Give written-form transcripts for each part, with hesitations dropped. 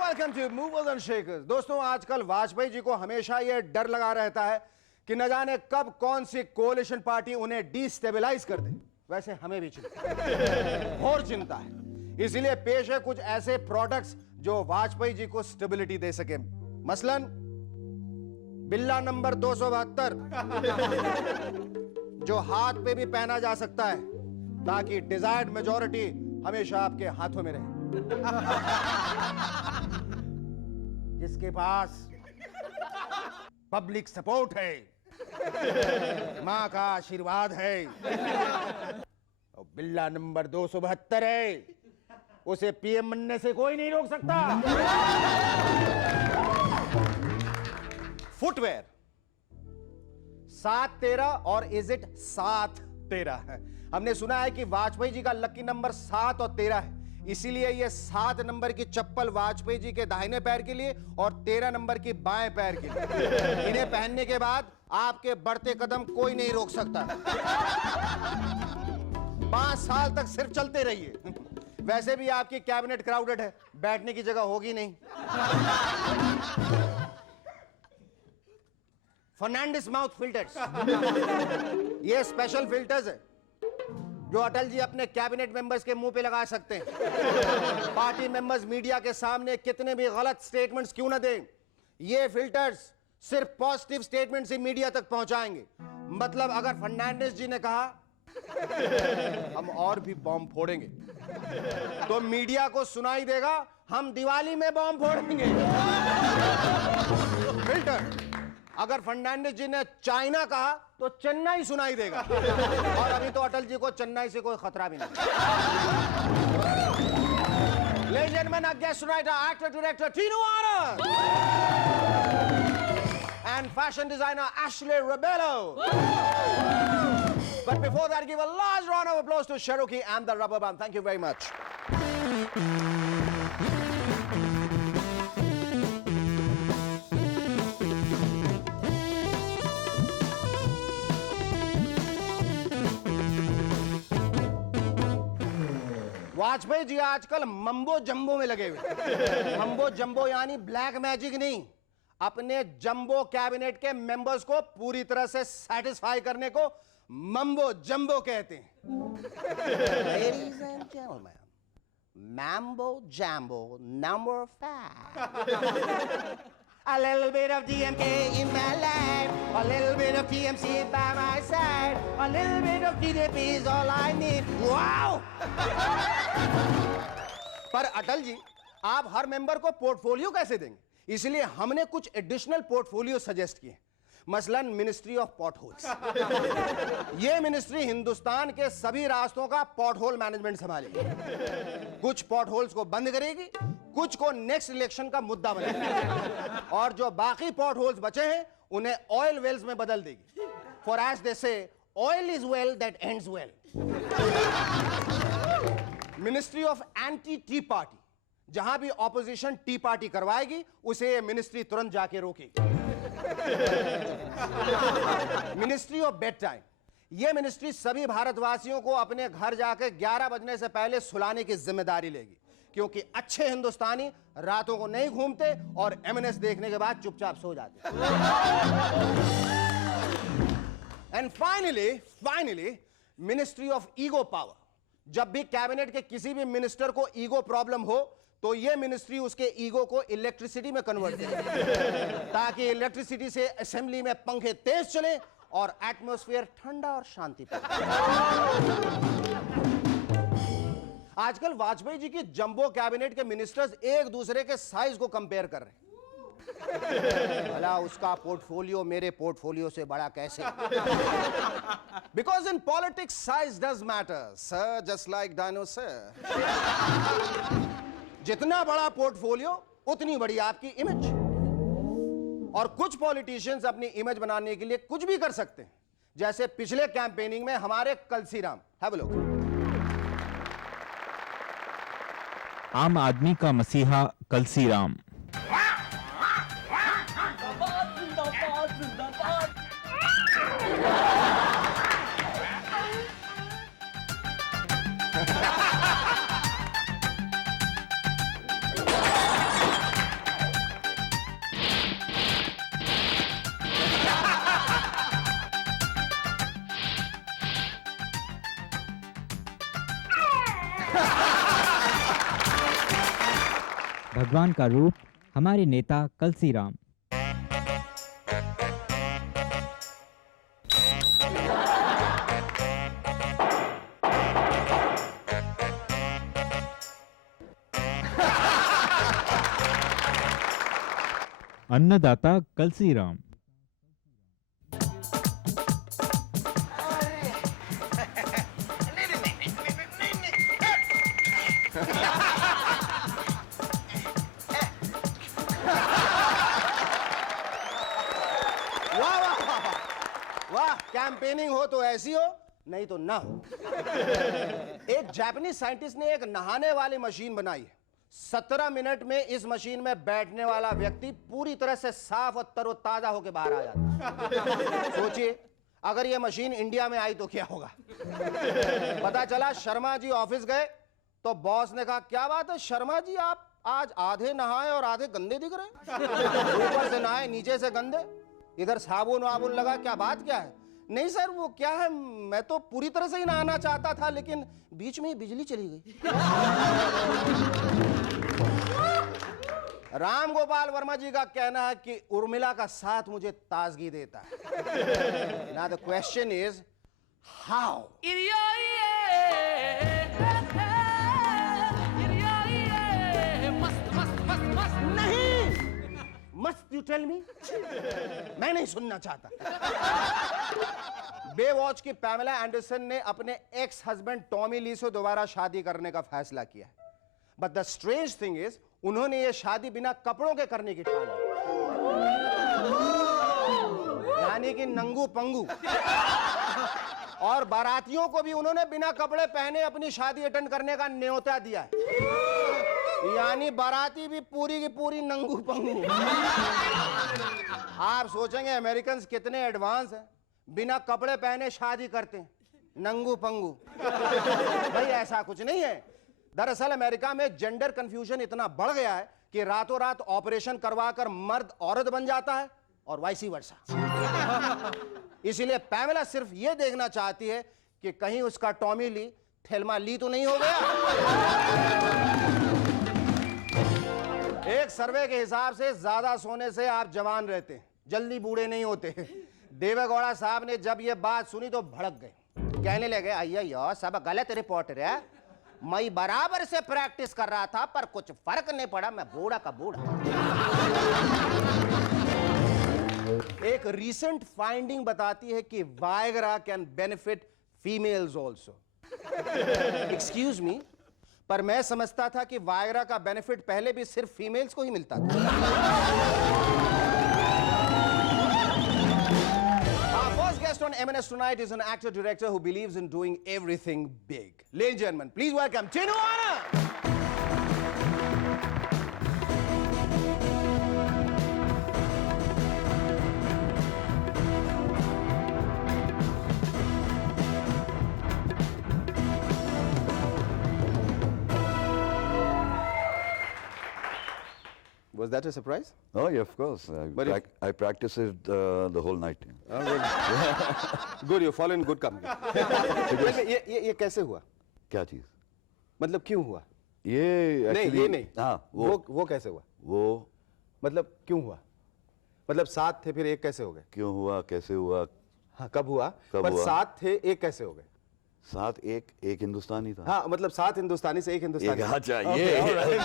Welcome to movers and shakers. दोस्तों, आजकल वाजपेयी जी को हमेशा यह डर लगा रहता है कि न जाने कब कौन सी कोalition पार्टी उन्हें डिस्टेबलाइज कर दे। वैसे हमें भी चिंता है, और चिंता है। इसीलिए पेश है कुछ ऐसे प्रोडक्ट्स जो वाजपेयी जी को स्टेबिलिटी दे सके। मसलन बिल्ला नंबर 272 जो हाथ पे भी पहना जा सकता है ताकि डिजायर्ड मेजॉरिटी हमेशा आपके हाथों में रहे। जिसके पास पब्लिक सपोर्ट है, मां का आशीर्वाद है, और बिल्ला नंबर 272 है, उसे पीएम बनने से कोई नहीं रोक सकता। फुटवेयर 7-13 और इज इट 7-13 है। हमने सुना है कि वाजपेयी जी का लकी नंबर 7 और 13 है, इसीलिए ये 7 नंबर की चप्पल वाजपेयी जी के दाहिने पैर के लिए और 13 नंबर की बाएं पैर के लिए। इन्हें पहनने के बाद आपके बढ़ते कदम कोई नहीं रोक सकता। 5 साल तक सिर्फ चलते रहिए। वैसे भी आपकी कैबिनेट क्राउडेड है, बैठने की जगह होगी नहीं। फर्नांडिस माउथ फिल्टर्स, ये स्पेशल फिल्टर्स है जो अटल जी अपने कैबिनेट मेंबर्स के मुंह पे लगा सकते हैं। पार्टी मेंबर्स मीडिया के सामने कितने भी गलत स्टेटमेंट्स क्यों ना दें, ये फिल्टर्स सिर्फ पॉजिटिव स्टेटमेंट्स ही मीडिया तक पहुंचाएंगे। मतलब अगर फर्नांडिस जी ने कहा हम और भी बॉम्ब फोड़ेंगे, तो मीडिया को सुनाई देगा हम दिवाली में बॉम्ब फोड़ेंगे। फिल्टर अगर फर्नांडिस जी ने चाइना कहा तो चेन्नई सुनाई देगा, और अभी तो अटल जी को चेन्नई से कोई खतरा भी नहीं। Ladies and gentlemen, our guest tonight are actor director Tinu Anand and fashion designer Ashley Rebello. But before that, give a large round of applause to Cherokee and the Rubber Band. Thank you very much. Vajpayee ji आजकल mumbo jumbo में लगे हुए। Mumbo jumbo यानी black magic नहीं, अपने jumbo cabinet के members को पूरी तरह से सेटिस्फाई करने को मम्बो जंबो कहते हैं। Ladies and gentlemen, Mambo Jambo number 5. A little bit of DMK in my life, a little bit of TMC by my side, a little bit of TDP is all I need. Wow! पर अटल जी, आप हर member को portfolio कैसे देंगे? इसलिए हमने कुछ additional portfolio suggest किए। मसलन मिनिस्ट्री ऑफ पॉटहोल्स। यह मिनिस्ट्री हिंदुस्तान के सभी रास्तों का पॉटहोल मैनेजमेंट संभालेगी। कुछ पॉटहोल्स को बंद करेगी, कुछ को नेक्स्ट इलेक्शन का मुद्दा बनाएगी, और जो बाकी पॉटहोल्स बचे हैं उन्हें ऑयल वेल्स में बदल देगी। फॉर एज दे से oil is well that ends well. Ministry of anti T party, जहां भी ऑपोजिशन टी पार्टी करवाएगी उसे यह मिनिस्ट्री तुरंत जाके रोकेगी। मिनिस्ट्री ऑफ बेड टाइम, यह मिनिस्ट्री सभी भारतवासियों को अपने घर जाकर 11 बजने से पहले सुलाने की जिम्मेदारी लेगी, क्योंकि अच्छे हिंदुस्तानी रातों को नहीं घूमते और एमएनएस देखने के बाद चुपचाप सो जाते। And finally ministry of ego power, जब भी कैबिनेट के किसी भी मिनिस्टर को ईगो प्रॉब्लम हो तो यह मिनिस्ट्री उसके ईगो को इलेक्ट्रिसिटी में कन्वर्ट करे, ताकि इलेक्ट्रिसिटी से असेंबली में पंखे तेज चले और एटमॉस्फेयर ठंडा और शांतिपूर्ण। आजकल वाजपेयी जी की जंबो कैबिनेट के मिनिस्टर्स एक दूसरे के साइज को कंपेयर कर रहे हैं। भला उसका पोर्टफोलियो मेरे पोर्टफोलियो से बड़ा कैसे? Because in politics size does matter sir, just like dinosaur. जितना बड़ा पोर्टफोलियो उतनी बड़ी आपकी इमेज। और कुछ पॉलिटिशियंस अपनी इमेज बनाने के लिए कुछ भी कर सकते हैं, जैसे पिछले कैंपेनिंग में हमारे कलसीराम। Have a look. आम आदमी का मसीहा कलसीराम। भगवान का रूप हमारे नेता कलसी राम। अन्नदाता कलसी राम। वाह वाह वाह वाह, कैंपेनिंग हो तो ऐसी हो, नहीं तो ना हो। एक जापानीज साइंटिस्ट ने एक नहाने वाली मशीन बनाई है। 17 मिनट में इस मशीन में बैठने वाला व्यक्ति पूरी तरह से साफ और तरोताजा होकर बाहर आ जाता है। सोचिए अगर ये मशीन इंडिया में आई तो क्या होगा। पता चला शर्मा जी ऑफिस गए तो बॉस ने कहा, क्या बात है शर्मा जी, आप आज आधे नहाए और आधे गंदे दिख रहे हैं। ऊपर से नहाए नीचे से गंदे, इधर साबुन वाबुन लगा, क्या बात क्या है। नहीं सर वो क्या है, मैं तो पूरी तरह से ही नहाना चाहता था लेकिन बीच में ही बिजली चली गई। राम गोपाल वर्मा जी का कहना है कि उर्मिला का साथ मुझे ताजगी देता है। Now the question is how? नहीं, must you tell me? मैं नहीं सुनना चाहता। बेवॉच की पैमेला एंडरसन ने अपने एक्स हस्बैंड टॉमी ली से दोबारा शादी करने का फैसला किया है। But the strange thing is उन्होंने ये शादी बिना कपड़ों के करने की ठान ली, यानी कि नंगू पंगू। और बारातियों को भी उन्होंने बिना कपड़े पहने अपनी शादी अटेंड करने का न्योता दिया है, यानी बाराती भी पूरी की पूरी नंगू पंगू। आप सोचेंगे अमेरिकन्स कितने एडवांस हैं, बिना कपड़े पहने शादी करते हैं, नंगू पंगू। भाई ऐसा कुछ नहीं है। दरअसल अमेरिका में जेंडर कंफ्यूजन इतना बढ़ गया है कि रातों रात ऑपरेशन करवाकर मर्द औरत बन जाता है और वाइसी वर्सा। इसीलिए पैमेला सिर्फ यह देखना चाहती है कि कहीं उसका टॉमी ली थेल्मा ली तो नहीं हो गया। एक सर्वे के हिसाब से ज्यादा सोने से आप जवान रहते हैं, जल्दी बूढ़े नहीं होते। देवेगौड़ा साहब ने जब यह बात सुनी तो भड़क गए, कहने लगे अय्या सब गलत रिपोर्ट है, मैं बराबर से प्रैक्टिस कर रहा था पर कुछ फर्क नहीं पड़ा, मैं बूढ़ा का बूढ़ा। एक रीसेंट फाइंडिंग बताती है कि Viagra can benefit females also. Excuse me, पर मैं समझता था कि वायग्रा का बेनिफिट पहले भी सिर्फ फीमेल्स को ही मिलता था। Our first guest on M&S tonight is an actor-director who believes in doing everything big. Ladies and gentlemen, please welcome Chinu Anna. Was that a surprise? Oh, yeah, of course. But I practiced it the whole night. Good, you fall in good company. ये कैसे हुआ? क्या चीज? मतलब क्यों हुआ? ये नहीं, actually- ये नहीं। हाँ, वो कैसे हुआ? वो मतलब क्यों हुआ? मतलब साथ थे फिर एक कैसे हो गए? क्यों हुआ, कैसे हुआ? हाँ, कब हुआ? कब पर हुआ? साथ थे एक कैसे हो गए? साथ एक हिंदुस्तानी था। हाँ, मतलब 7 हिंदुस्तानी से एक हिंदुस्तानी। अच्छा, Okay, ये all right.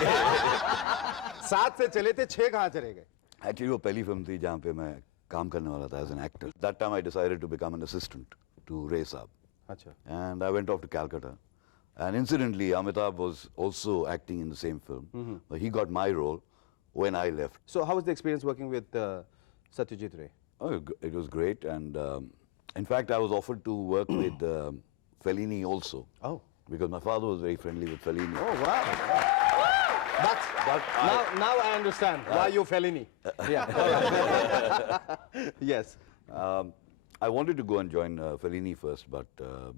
7 से चले थे 6 कहाँ चले गए? एक्चुअली वो पहली फिल्म थी जहाँ पे मैं काम करने वाला था as an actor. That time I decided to become an assistant to Ray साहब, अच्छा। and I went off to Calcutta. And incidentally, Amitabh was also acting in the same film. But he got my role when I left. So how was the experience working with Satyajit Ray? Oh, it was great, and in fact, I was offered to work with Fellini also, Oh. because my father was very friendly with Fellini. Oh, wow. Now I understand why you Fellini. Yeah. Yes. I wanted to go and join Fellini first, but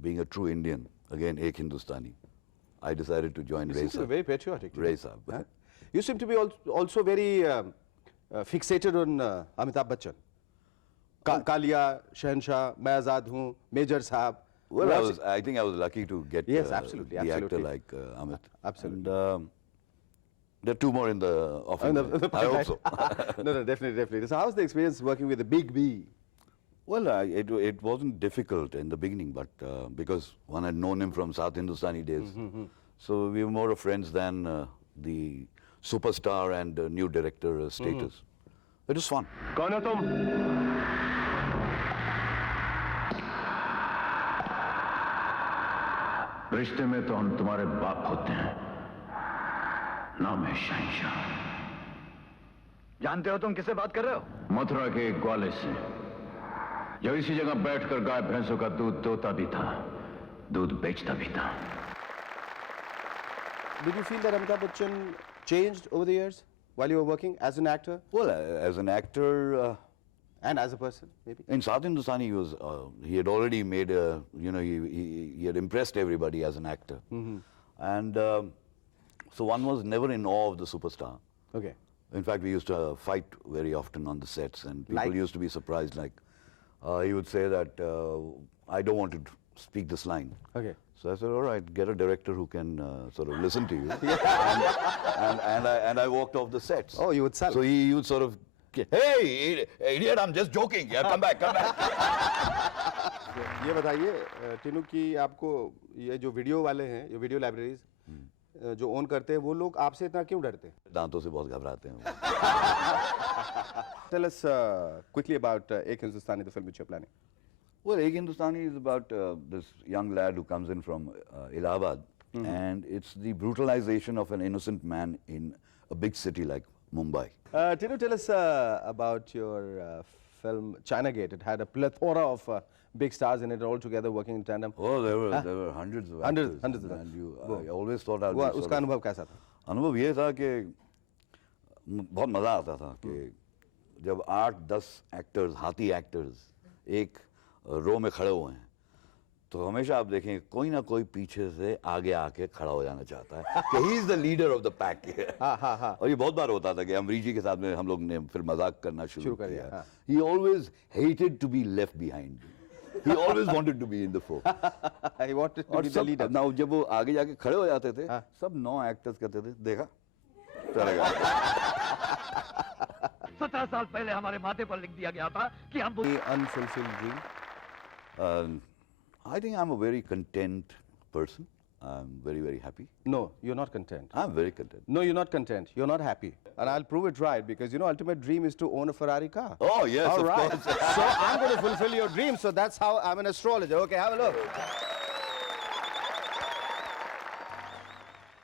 being a true Indian, again, ek Hindustani, I decided to join You Ray seem to be Saab. very patriotic. Ray Saab. Huh? You seem to be also very fixated on Amitabh Bachchan. Kaliya, शहनशाह, मैं आजाद हूँ, major साहब, Well, Was- I think I was lucky to get Yes, absolutely, the absolutely. actor like Amit. Absolutely. And there are two more in the offing. the I hope so. No, definitely. So, how's the experience working with the Big B? Well, it wasn't difficult in the beginning, but because one had known him from South Hindustani days, so we were more of friends than the superstar and new director status. It was fun. कौन हो तुम? रिश्ते में तो हम तुम्हारे बाप होते हैं, नाम है शहंशाह। जानते हो तुम किससे बात कर रहे हो? मथुरा के एक ग्वाले से, जो इसी जगह बैठकर गाय भैंसों का दूध दोता भी था, दूध बेचता भी था। Did you feel that Amitabh Bachchan changed over the years while you were working as an actor Well, as an actor, and as a person, maybe? in South Hindustani, he had already made a, he had impressed everybody as an actor. And so one was never in awe of the superstar. Okay. In fact, we used to fight very often on the sets, and people Like? used to be surprised. Like, he would say that, I don't want to speak this line. Okay. So I said, all right, get a director who can sort of listen to you. and I walked off the sets. Oh, you would sell. So he would sort of, hey, idiot, I'm just joking. Yeah, come back, come back. ये बताइए टीनू कि आपको ये जो video वाले हैं, ये video libraries जो ओन करते हैं, वो लोग आपसे इतना क्यों डरते हैं? दांतों से बहुत घबराते हैं वो। Tell us quickly about Ek Hindustani, the film which you're planning. Well, Ek Hindustani is about this young lad who comes in from Allahabad, and it's the brutalization of an innocent man in a big city like Mumbai. Tinu, tell us about your film China Gate. It had a plethora of big stars in it, all together working in tandem. Oh, there were hundreds of Hundreds actors. of them. And I always thought I'd be वो sort उसका of- अनुभव कैसा था? अनुभव ये था कि बहुत मज़ा आता था कि जब 8-10 एक्टर्स, हाथी एक्टर्स एक रो में खड़े हुए हैं, तो हमेशा आप देखें कोई ना कोई पीछे से आगे आके खड़ा हो जाना चाहता है कि he is the leader of the pack. हाँ। और ये बहुत बार होता था कि अमरीश जी के साथ में हम लोग ने फिर मजाक करना शुरू कर दिया, किया। हाँ। He always hated to be left behind, he always wanted to be in the fore. He wanted to और be the leader. सब ना जब वो आगे जाके खड़े हो जाते थे, सब 9 एक्टर्स कहते थे देखा चलेगा। 17 साल पहले हमारे माथे पर लिख दिया गया था कि हम The unfulfilled dream? I think I'm a very content person. I'm very, very happy. No, you're not content. I'm very content. No, you're not content. You're not happy. And I'll prove it right because, ultimate dream is to own a Ferrari car. Oh, yes, All of right. course. So I'm going to fulfill your dream. So that's how I'm an astrologer. Okay, have a look.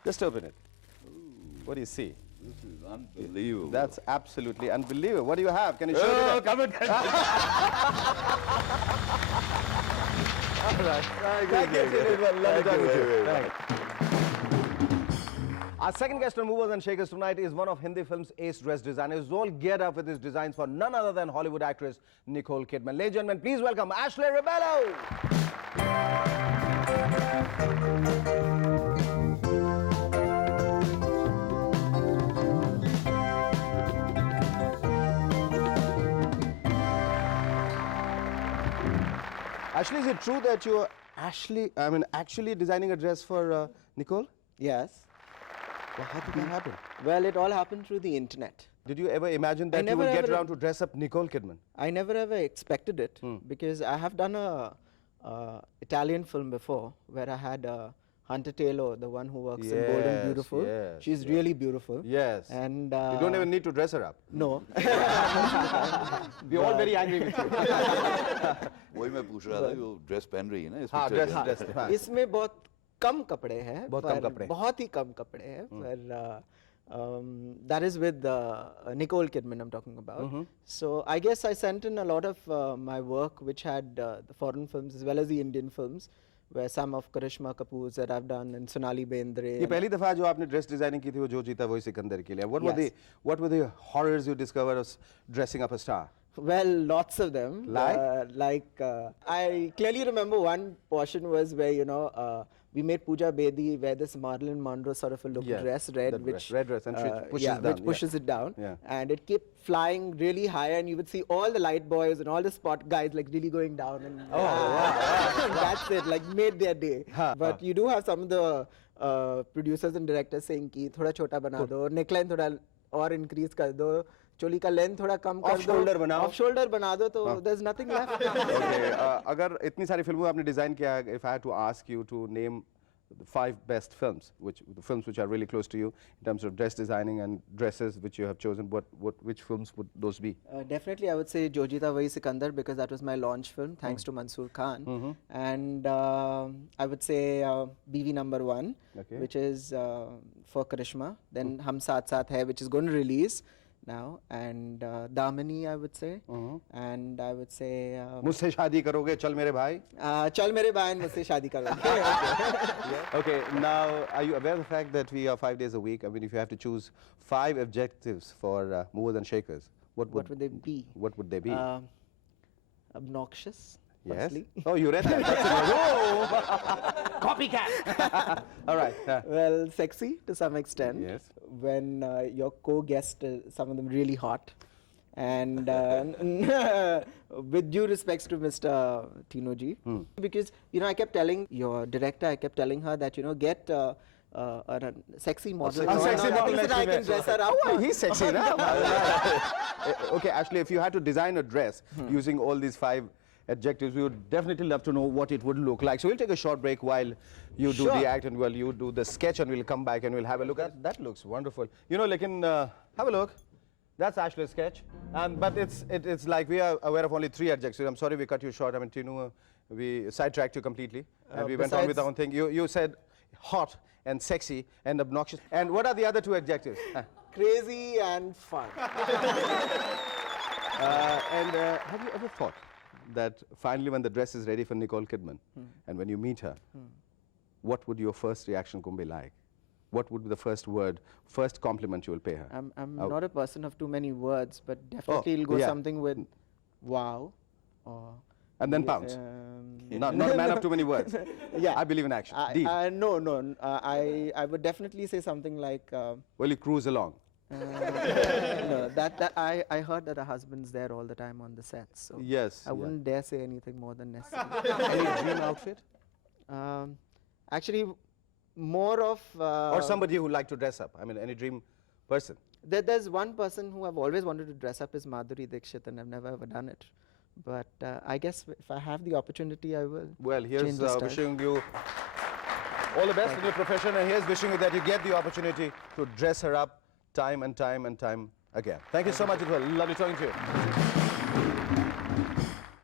Just open it. What do you see? This is unbelievable. That's absolutely unbelievable. What do you have? Can you show me? come on, All right. Thank you, Chile. Love talking to you. Thanks. Our second guest on Movers and Shakers tonight is one of Hindi film's ace dress designers. He's all geared up with his designs for none other than Hollywood actress Nicole Kidman. Ladies and gentlemen, please welcome Ashley Rebello. Ashley, is it true that you're actually designing a dress for Nicole? Yes. Well, how did that happen? Well, it all happened through the internet. Did you ever imagine that you never will get ever- around to dress up Nicole Kidman? I never ever expected it because I have done a Italian film before where I had Hunter Taylor, the one who works in Bold and Yes, Beautiful. yes, She's really beautiful. Yes. And You don't even need to dress her up. no. We're all very angry with you. वही मैं पूछ रहा था, वो dress पहन रही है ना इस हाँ, picture dress, के अंदर। dress. हाँ. इसमें बहुत कम कपड़े हैं बहुत कम पर कपड़े। बहुत ही कम कपड़े हैं पर that is with Nicole Kidman I'm talking about. So I guess I sent in a lot of my work which had the foreign films as well as the Indian films where some of Karishma Kapoor's that I've done and Sonali Bendre. ये पहली दफा जो आपने dress designing की थी वो जो जीता वही सिकंदर के लिए. What were the horrors you discovered of dressing up a star? Well, lots of them. Like? I clearly remember one portion was where, we made Pooja Bedi wear this Marilyn Monroe sort of a look Yes, dress, red, that which red dress, and she pushes yeah, down, which yeah. pushes it down, Yeah. and it kept flying really high, and you would see all the light boys and all the spot guys like really going down, and that's it, like made their day. But you do have some of the producers and directors saying कि थोड़ा छोटा बना दो, neckline थोड़ा और increase कर दो, चोली का लेंथ थोड़ा कम कर दो, Off shoulder बनाओ. off shoulder बना दो, तो there's nothing left. Okay, अगर इतनी सारी फिल्मों आपने डिजाइन किया है, if I had to ask you to name the 5 best films, the films which are really close to you in terms of dress designing and dresses which you have chosen, which films would those be? Definitely, I would say Jo Jeeta Wahi Sikandar, because that was my launch film, thanks to Mansoor Khan. And I would say BV number 1, Okay. which is for Karishma. Then Hum Saath Saath Hai, which is going to release now. And Damani, I would say. And I would say मुझसे शादी करोगे चल मेरे भाई. Chal Mere Bhai Mujhse Shaadi Karo. Okay, now are you aware of the fact that we are 5 days a week? I mean, if you have to choose 5 adjectives for Movers and Shakers, what What would they be? What would they be? Obnoxious. Yes. Firstly. Oh, you read that. That's copycat. All right. Well, sexy to some extent. Yes. When your co-guest, some of them really hot. And with due respects to Mr. Tino Ji, because, I kept telling your director, I kept telling her that, get a sexy model. A sexy model so that I can dress her up. Oh, he's sexy, no? Okay, Ashley, if you had to design a dress using all these 5 adjectives, we would definitely love to know what it would look like. So we'll take a short break while you do the act and while you do the sketch, and we'll come back and we'll have a look at that. Looks wonderful. Have a look. That's Ashley's sketch. But it's like we are aware of only 3 adjectives. I'm sorry we cut you short. I mean, Tinu, we sidetracked you completely. And we went on with our own thing. You said hot and sexy and obnoxious. And what are the other 2 adjectives? Crazy and fun. Have you ever thought that finally when the dress is ready for Nicole Kidman and when you meet her, what would your first reaction be like? What would be the first word, first compliment you will pay her? I'm not a person of too many words, but definitely it'll go something with wow or... And then pounce. Not a man of too many words. Yeah. I believe in action. Deed. No. I would definitely say something like... Well, you cruise along. no, that I heard that her husband's there all the time on the set, so Yes. I wouldn't dare say anything more than necessary. Any dream outfit? Actually, more of... Or somebody who would like to dress up? I mean, any dream person? There's one person who I've always wanted to dress up is Madhuri Dixit, and I've never ever done it. But I guess if I have the opportunity, I will. Well, here's change the style. wishing you all the best in your profession, and here's wishing you that you get the opportunity to dress her up time and time and time again. Thank you so much. It was lovely talking to you.